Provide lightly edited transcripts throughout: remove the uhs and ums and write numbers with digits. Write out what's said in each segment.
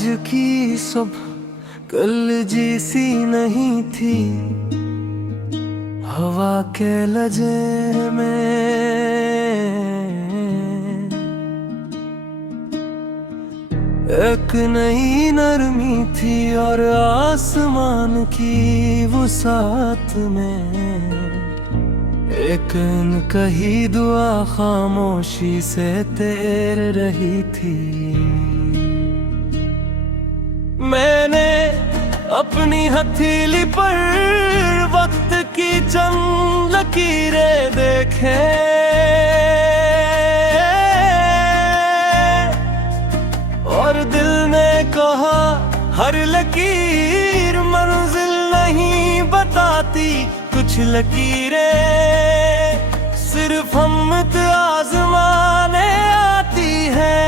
आज की सुबह कल जैसी नहीं थी, हवा के लजे में एक नई नरमी थी और आसमान की वुसात में एक कही दुआ खामोशी से तैर रही थी। मैंने अपनी हथेली पर वक्त की चंद लकीरें देखे, और दिल ने कहा हर लकीर मंजिल नहीं बताती, कुछ लकीरें सिर्फ हिम्मत आजमाने आती है।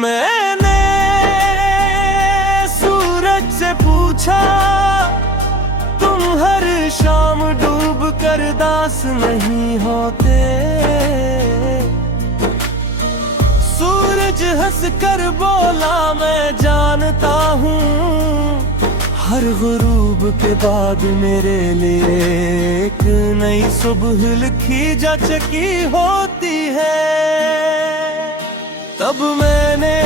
मैंने सूरज से पूछा, तुम हर शाम डूब कर दास नहीं होते? सूरज हंस कर बोला, मैं जानता हूँ हर गुरूब के बाद मेरे लिए एक नई सुबह लिखी जा चुकी होती है। तब मैंने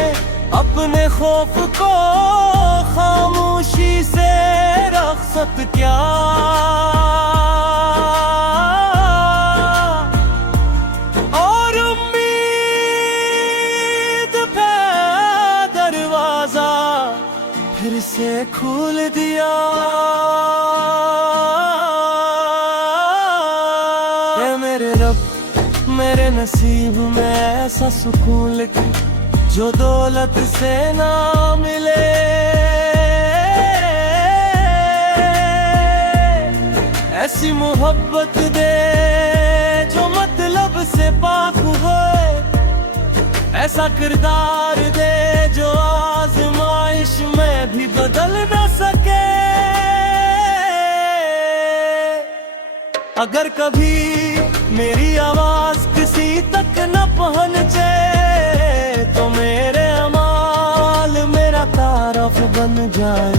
अपने खौफ को खामोशी से रख्सत किया, और उम्मीद पे दरवाजा फिर से खोल दिया। ऐ मेरे रब, मेरे नसीब में ऐसा सुकून लिख जो दौलत से ना मिले, ऐसी मोहब्बत दे जो मतलब से पाक हो, ऐसा किरदार दे जो आजमाइश में भी बदल न सके। अगर कभी मेरी आवाज किसी तक न पहुंचे तो मेरे अमाल मेरा तारफ बन जाए।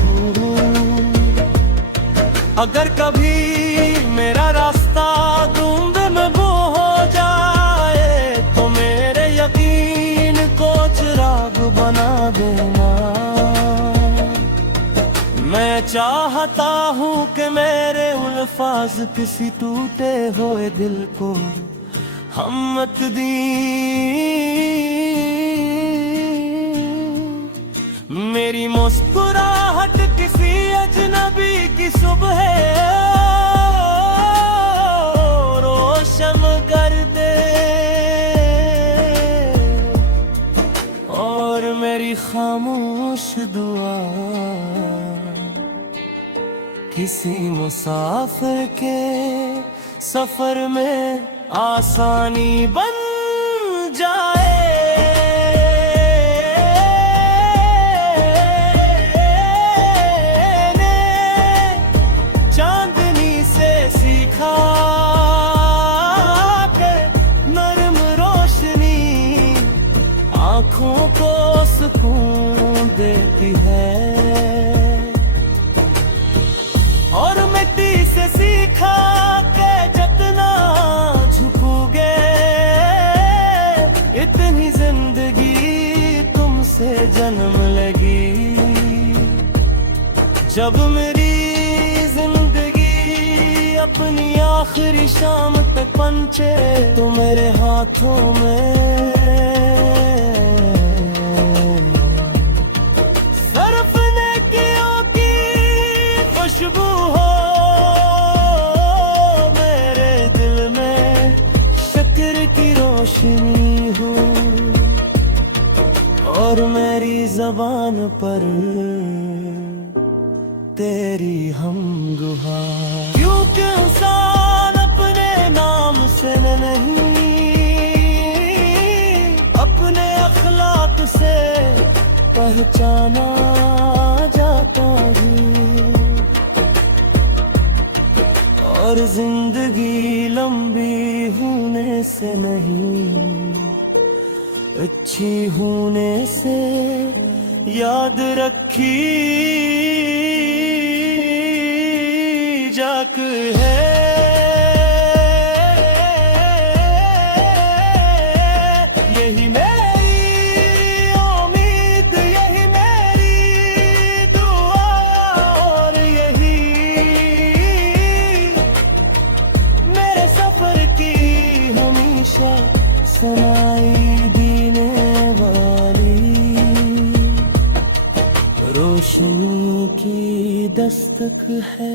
अगर कभी मेरा रास्ता धुंध में वो हो जाए तो मेरे यकीन को चिराग बना देना। मैं चाहता हूँ कि मेरे अल्फाज किसी टूटे हुए दिल को हिम्मत दी, मेरी मुस्कुराहट किसी अजनबी की सुबह रोशन कर दे, और मेरी खामोश दुआ किसी मुसाफिर के सफर में आसानी बन जाए। चांदनी से सीखा के नरम रोशनी आँखों को सुकून देती है, और मिट्टी से सीखा के जितना झुकोगे इतनी जिंदगी तुमसे जन्म लेगी। जब मेरी जिंदगी अपनी आखिरी शाम तक पहुंचे तो मेरे हाथों में खुशबू हो, मेरे दिल में शक्र की रोशनी हो, और मेरी ज़बान पर तेरी हमदुआ। क्योंकि इंसान अपने नाम से नहीं अपने अखलाक से पहचाना जाता है, और जिंदगी लंबी होने से नहीं अच्छी होने से याद रखी जाक है। यही मेरी उम्मीद, यही मेरी दुआ और यही मेरे सफर की हमेशा सुनाई देने वाली रोशनी की दस्तक है।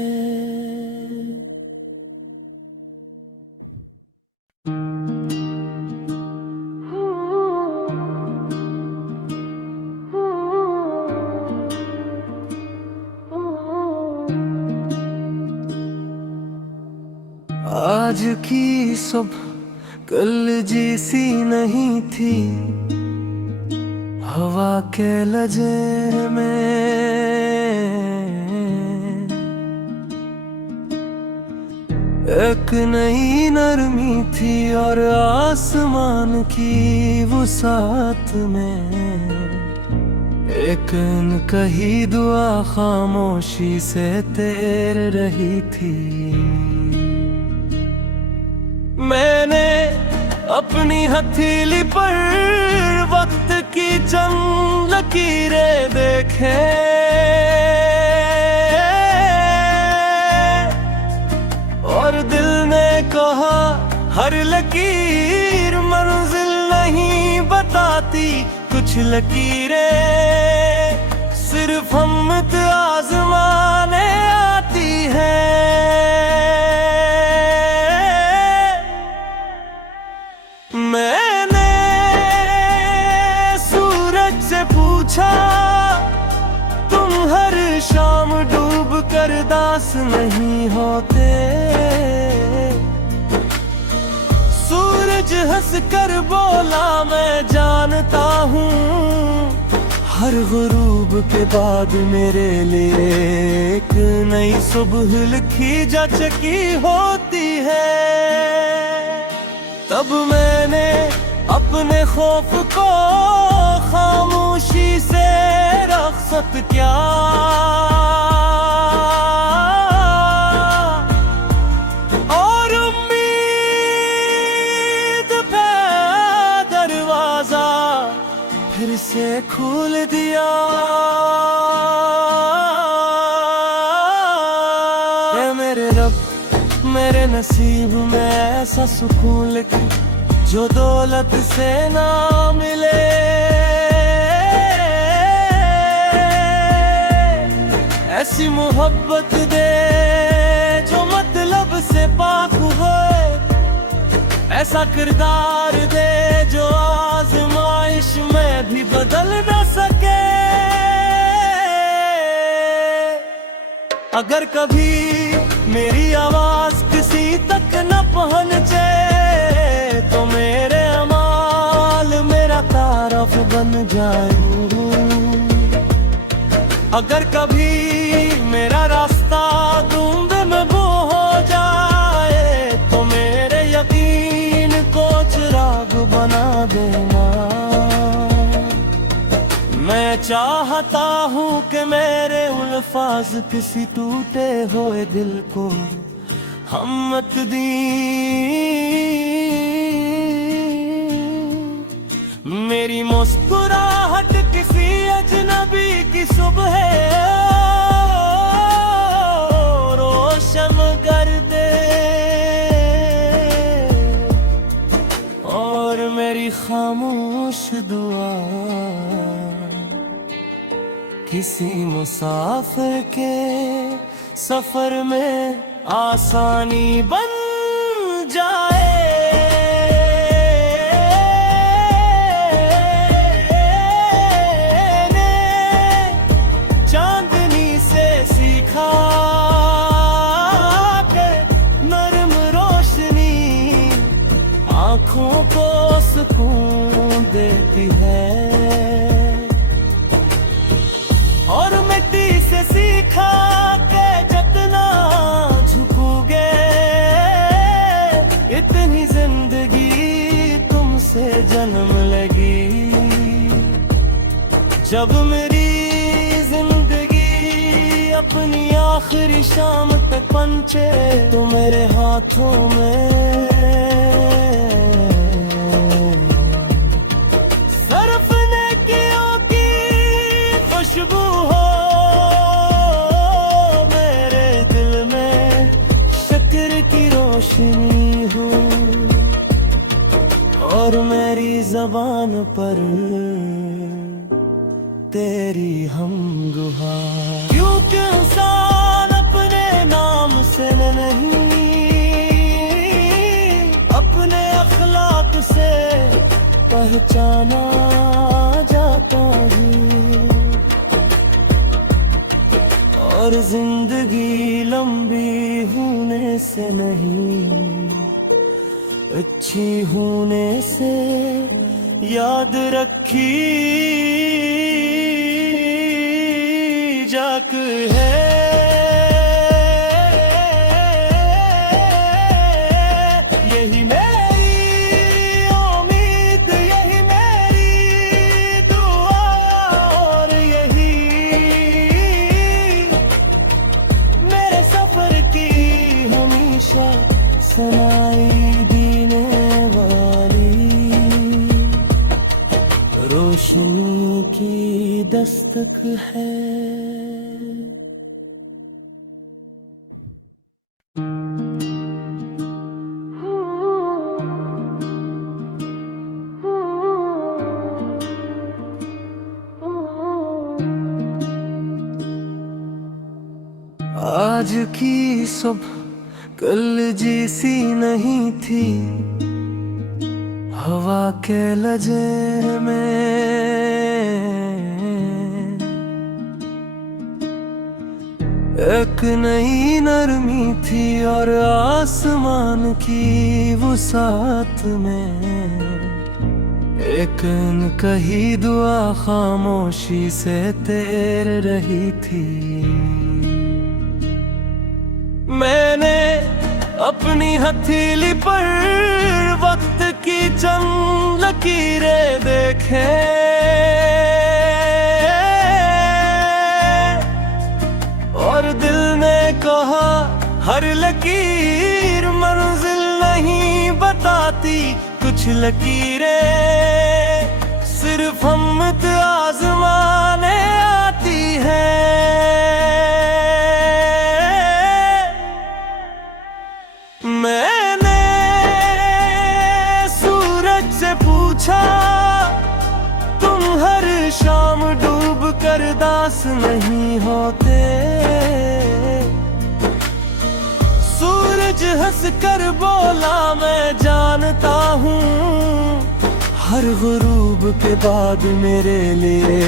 आज की सुबह कल जैसी नहीं थी, हवा के लजे में एक नई नरमी थी और आसमान की वुसात में एक कही दुआ खामोशी से तैर रही थी। मैंने अपनी हथेली पर वक्त की चंद लकीरें देखे, और दिल ने कहा हर लकीर मंजिल नहीं बताती, कुछ लकीरें सिर्फ हिम्मत आजमाने आती हैं। मैंने सूरज से पूछा तुम हर शाम डूब कर दास नहीं होते। सूरज हंस कर बोला मैं जानता हूँ, हर गुरूब के बाद मेरे लिए एक नई सुबह लिखी जा चुकी होती है। तब मैंने अपने खौफ को खामोशी से रख्सत किया, और उम्मीद पे दरवाजा फिर से खोल दिया। ऐ मेरे रब, मेरे नसीब में ऐसा सुकून लिख जो दौलत से ना मिले। ऐसी मोहब्बत दे जो मतलब से पाक हो, ऐसा किरदार दे जो आजमाइश में भी बदल ना सके। अगर कभी मेरी आवाज किसी तक न पहुंचे तो मेरे अमाल मेरा तारफ बन जाए। अगर कभी मेरा रास्ता धुंध में वो हो जाए तो मेरे यकीन को चिराग बना देना। मैं चाहता हूँ कि मेरे अल्फाज किसी टूटे हुए दिल को हिम्मत दी। मेरी मुस्कुराहट किसी अजनबी की सुबह रोशन कर दे, और मेरी खामोश दुआ किसी मुसाफिर के सफर में आसानी बन जाए। चांदनी से सीखा के नरम रोशनी आँखों को सुकून देती है, और मिट्टी से सीखा के जितना झुकोगे इतनी जिंदगी तुमसे जन्म लगी। जब मेरी जिंदगी अपनी आखिरी शाम पे पंचे तो मेरे हाथों में सरफ नेकियों की खुशबू हो, मेरे दिल में शक्र की रोशनी हो और मेरी ज़बान पर तेरी हमदुआ। क्योंकि इंसान अपने नाम से नहीं, अपने अखलाक से पहचाना जाता है। और जिंदगी लंबी होने से नहीं, अच्छी होने से याद रखी जाक है। यही मेरी उम्मीद, यही मेरी दुआ और यही मेरे सफर की हमेशा सनाई देने वाली रोशनी की दस्तक है। आज की सुबह कल जैसी नहीं थी, हवा के लजे में एक नई नरमी थी और आसमान की वुसात में एक कही दुआ खामोशी से तैर रही थी। मैंने अपनी हथेली पर वक्त की चंद लकीरें देखे और दिल ने कहा हर लकीर मंजिल नहीं बताती, कुछ लकीरें सिर्फ हिम्मत आजमाने आती है। मैंने सूरज से पूछा तुम हर शाम डूब कर दास नहीं होते। सूरज हंस कर बोला मैं जानता हूँ, हर गुरूब के बाद मेरे लिए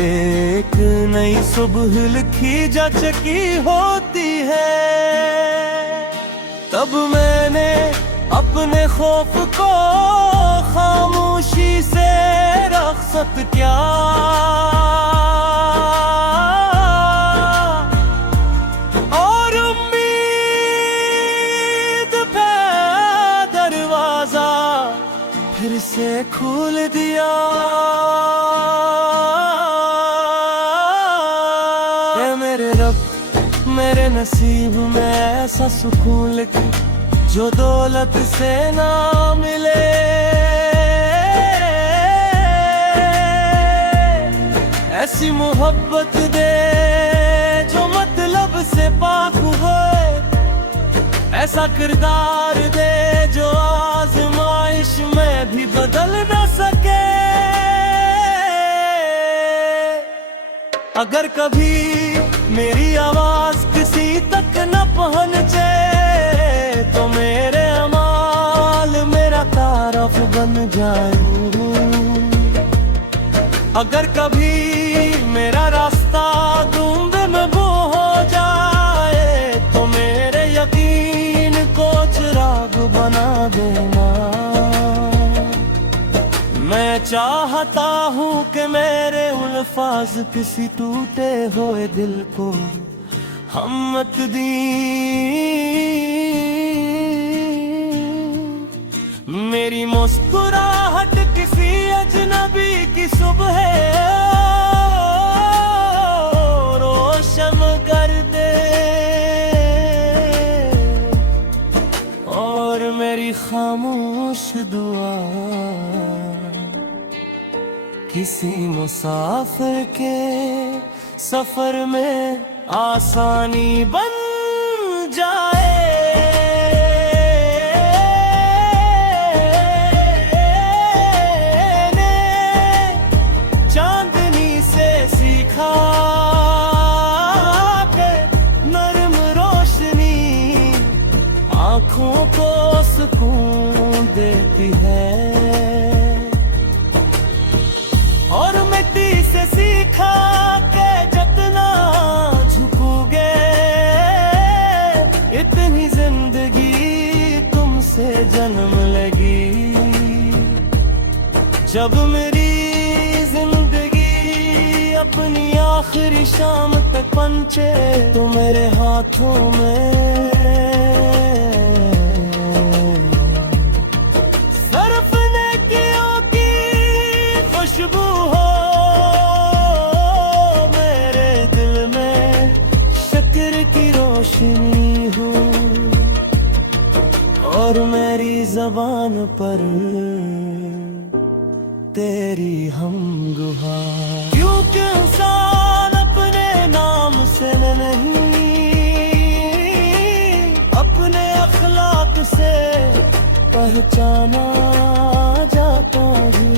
एक नई सुबह लिखी जा चुकी होती है। तब मैंने अपने खौफ को खामोशी से रख्सत किया और उम्मीद पे दरवाजा फिर से खोल दिया। ऐ मेरे रब, मेरे नसीब में ऐसा सुकून लिख जो दौलत से ना मिले। ऐसी मोहब्बत दे जो मतलब से पाक हो, ऐसा किरदार दे जो आजमाइश में भी बदल ना सके। अगर कभी मेरी आवाज किसी तक न पहुंचे तो मेरे अमाल मेरा तारफ बन जाए। अगर कभी मेरा रास्ता धुंध में वो हो जाए तो मेरे यकीन को चिराग बना देना। मैं चाहता हूँ कि मेरे अल्फाज किसी टूटे हुए दिल को हिम्मत दी। मेरी मुस्कुराहट किसी अजनबी की सुबह खामोश दुआ किसी मुसाफिर के सफर में आसानी बन जाए। चांदनी से सीखा के नर्म रोशनी आँखों को सुकून देती है, और मिट्टी से सीखा के जितना झुकोगे इतनी जिंदगी तुमसे जन्म लगी। जब मेरी जिंदगी अपनी आखिरी शाम तक पहुंचे तो मेरे हाथों में सर्फ नेकियों की खुशबू हो, मेरे दिल में शक्र की रोशनी हो, और मेरी ज़बान पर तेरी हमदुआ। क्योंकि इंसान अपने नाम से नहीं अपने अखलाक से पहचाना जाता है,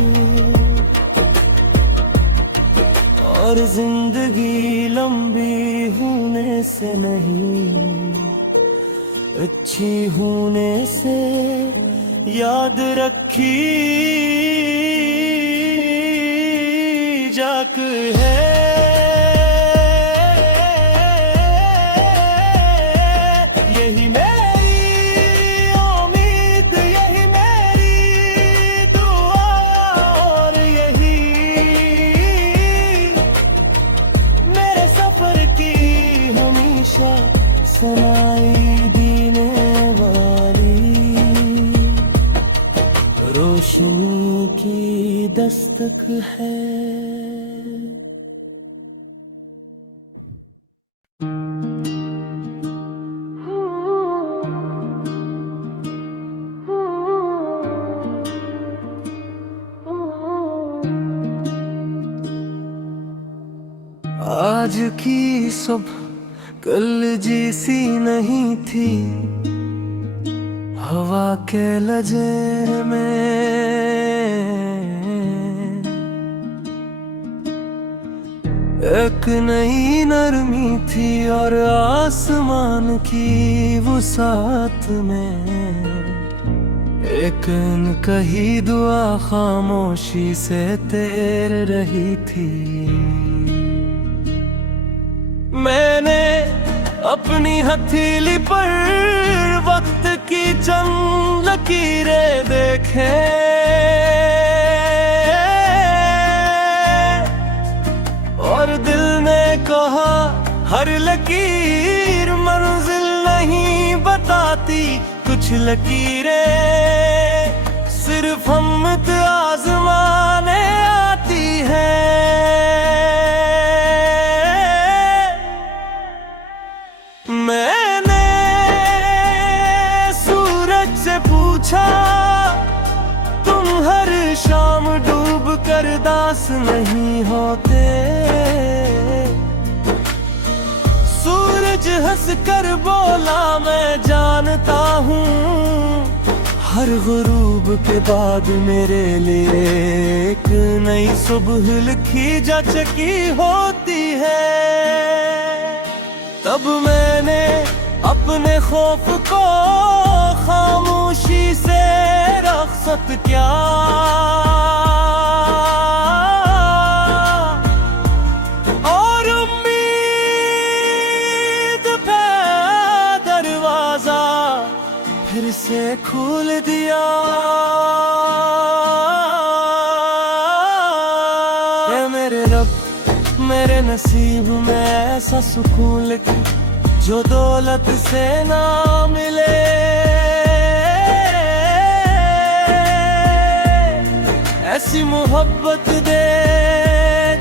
और जिंदगी लंबी होने से नहीं अच्छी होने से याद रखी जाक है। यही मेरी उम्मीद, यही मेरी दुआ, और यही मेरे सफर की हमेशा सुनाई देने वाली रोशनी की दस्तक है। आज की सुबह कल जैसी नहीं थी, हवा के लजे में एक नई नरमी थी, और आसमान की वुसात में एक कही दुआ खामोशी से तैर रही थी। मैंने अपनी हथेली पर वक्त की चंद लकीरें देखे, और दिल ने कहा हर लकीर मंजिल नहीं बताती, कुछ लकीरें सिर्फ हिम्मत आजमाने आती है। मैंने सूरज से पूछा तुम हर शाम डूब कर दास नहीं होते, सूरज हंस कर बोला मैं जानता हूँ हर गुरूब के बाद मेरे लिए एक नई सुबह लिखी जा चुकी होती है। तब मैंने अपने खौफ को खामोशी से रख्सत किया, और उम्मीद पे दरवाजा फिर से खोल दिया। ऐ मेरे रब, मेरे नसीब में ऐसा सुकून लिख जो दौलत से ना मिले, ऐसी मोहब्बत दे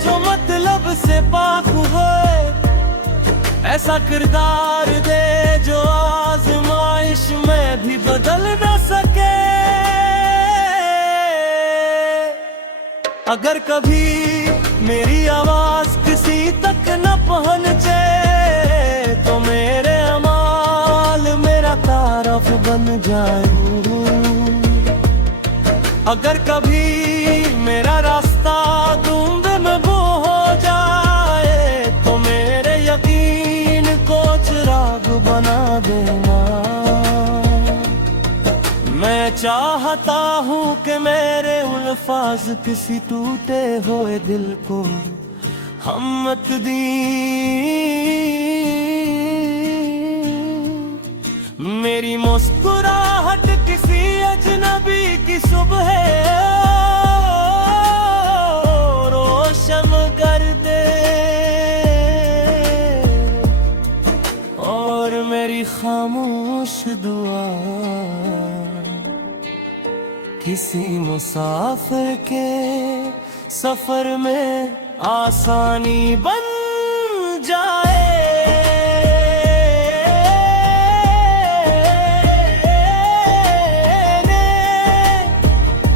जो मतलब से पाक हो, ऐसा किरदार दे जो आजमाइश में भी बदल न सके। अगर कभी मेरी आवाज किसी तक न पहुंचे तो मेरे अमाल मेरा तारफ बन जाए। अगर कभी मेरा रास्ता धुंध में वो हो जाए तो मेरे यकीन को चिराग बना देना। मैं चाहता हूँ कि मेरे अल्फाज किसी टूटे हुए दिल को हिम्मत दी। मेरी मुस्कुराहट किसी अजनबी की सुबह रोशन कर दे और मेरी खामोश दुआ किसी मुसाफिर के सफर में आसानी बन जाए।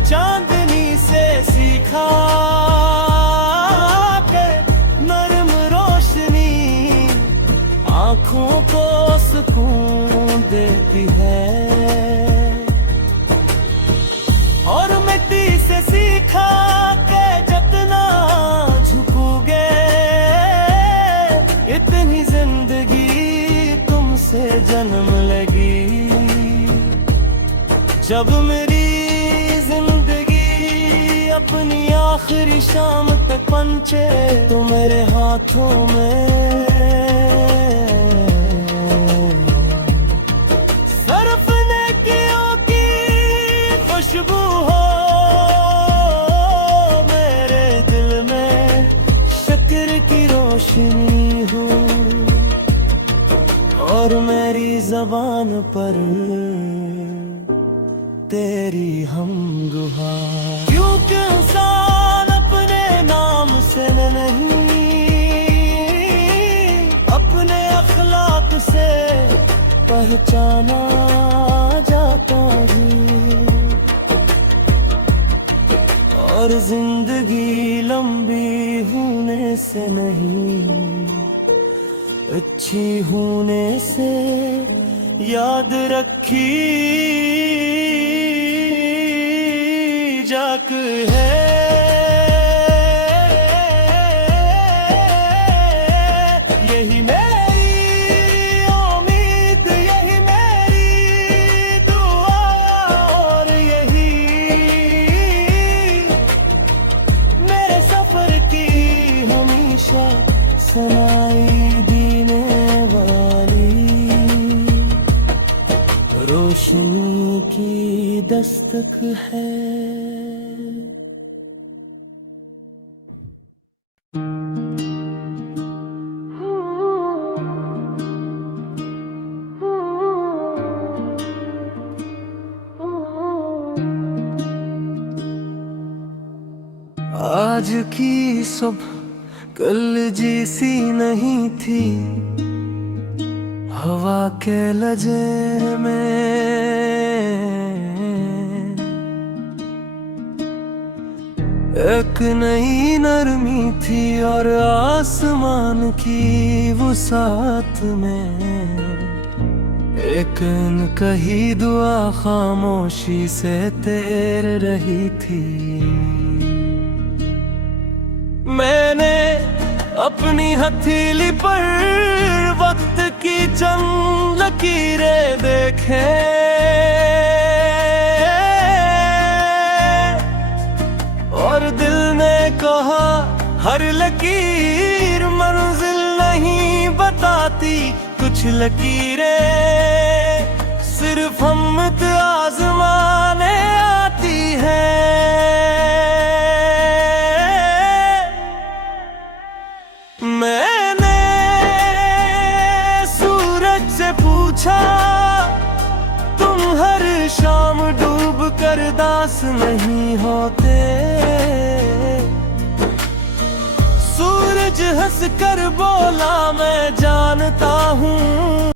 चांदनी से सीखा के नरम रोशनी आँखों को सुकून देती है और मिट्टी से सीखा के जितना झुकोगे इतनी जिंदगी तुमसे जन्म लेगी। जब मेरी जिंदगी अपनी आखिरी शाम तक पहुंचे तो मेरे हाथों में खुशबू हो, मेरे दिल में शक्र की रोशनी हो और मेरी ज़बान पर तेरी हमदुआ। क्योंकि इंसान अपने नाम से नहीं अपने अखलाक से पहचाना जाता है और जिंदगी लंबी होने से नहीं अच्छी होने से याद रखी जाक है। यही मेरी उम्मीद, यही मेरी दुआ और यही मेरे सफर की हमेशा सुनाई देने वाली रोशनी की दस्तक है। आज की सुबह कल जैसी नहीं थी, हवा के लजे में एक नई नरमी थी और आसमान की वुसात में एक कही दुआ खामोशी से तैर रही थी। मैंने अपनी हथेली पर वक्त की चंद लकीरें देखे और दिल ने कहा हर लकीर मंजिल नहीं बताती, कुछ लकीरें सिर्फ हिम्मत आजमाने आती है। मैंने सूरज से पूछा तुम हर शाम डूब कर दास नहीं होते, सूरज हंस कर बोला मैं जानता हूँ